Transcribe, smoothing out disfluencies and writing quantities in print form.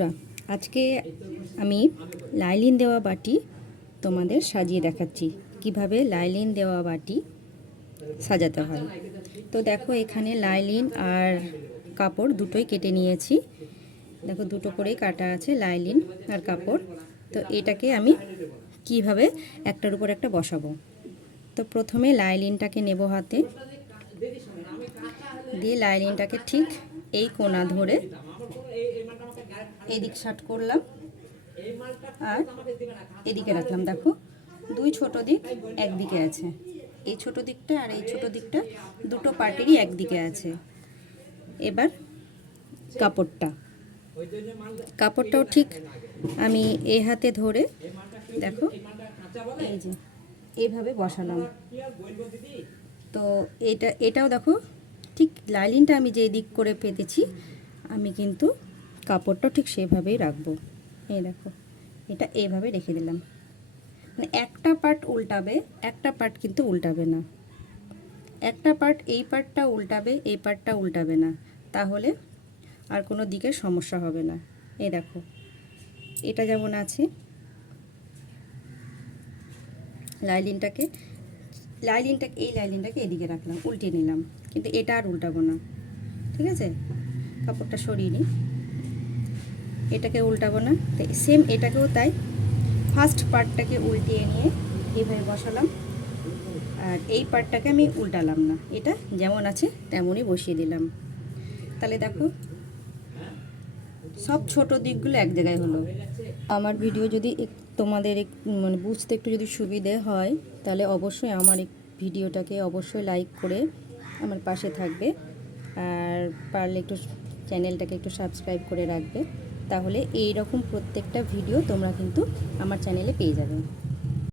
বন্ধুরা, আজকে আমি লাইলিন দেওয়া বাটি তোমাদের সাজিয়ে দেখাচ্ছি কিভাবে লাইলিন দেওয়া বাটি সাজাতে হয়। তো দেখো, এখানে লাইলিন আর কাপড় দুটোই কেটে নিয়েছি। দেখো, দুটো করেই কাটা আছে লাইলিন আর কাপড়। তো এটাকে আমি কিভাবে একটার উপর একটা বসাবো। তো প্রথমে লাইলিনটাকে নেব হাতে, দিয়ে লাইলিনটাকে ঠিক এই কোণা ধরে এদিক শাট করলাম আর এদিকে রাখলাম। দেখো, দুই ছোট দিক একদিকে আছে, এই ছোট দিকটা আর এই ছোট দিকটা দুটো পার্টেরই একদিকে আছে। এবার কাপড়টাও ঠিক আমি এই হাতে ধরে দেখো এই যে এইভাবে বসালাম। তো এটাও দেখো, ঠিক লাইলিনটা আমি যে দিক করে পেতেছি আমি কিন্তু কাপড়টাও ঠিক সেভাবেই রাখবো। এই দেখো, এটা এইভাবে রেখে দিলাম। মানে একটা পার্ট উল্টাবে, একটা পার্ট কিন্তু উল্টাবে না। একটা পার্ট এই পার্টটা উল্টাবে, এই পার্টটা উল্টাবে না, তাহলে আর কোনো দিকে সমস্যা হবে না। এই দেখো, এটা যেমন আছে, এই লাইলিনটাকে এদিকে রাখলাম, উল্টে নিলাম, কিন্তু এটা আর উল্টাবো না। ঠিক আছে, কাপড়টা সরিয়ে নিই, এটাকে উল্টাবো না। তো সেম এটাকেও তাই, ফার্স্ট পার্টটাকে উল্টিয়ে নিয়ে এইভাবে বসালাম, আর এই পার্টটাকে আমি উল্টালাম না, এটা যেমন আছে তেমনই বসিয়ে দিলাম। তাহলে দেখো, সব ছোট দিকগুলো এক জায়গায় হলো। আমার ভিডিও যদি তোমাদের মানে বুঝতে একটু যদি সুবিধে হয়, তাহলে অবশ্যই আমার ভিডিওটাকে অবশ্যই লাইক করে আমার পাশে থাকবে, আর পারলে একটু চ্যানেলটাকে একটু সাবস্ক্রাইব করে রাখবে। তাহলে এই রকম প্রত্যেকটা ভিডিও তোমরা কিন্তু আমার চ্যানেলে পেয়ে যাবে।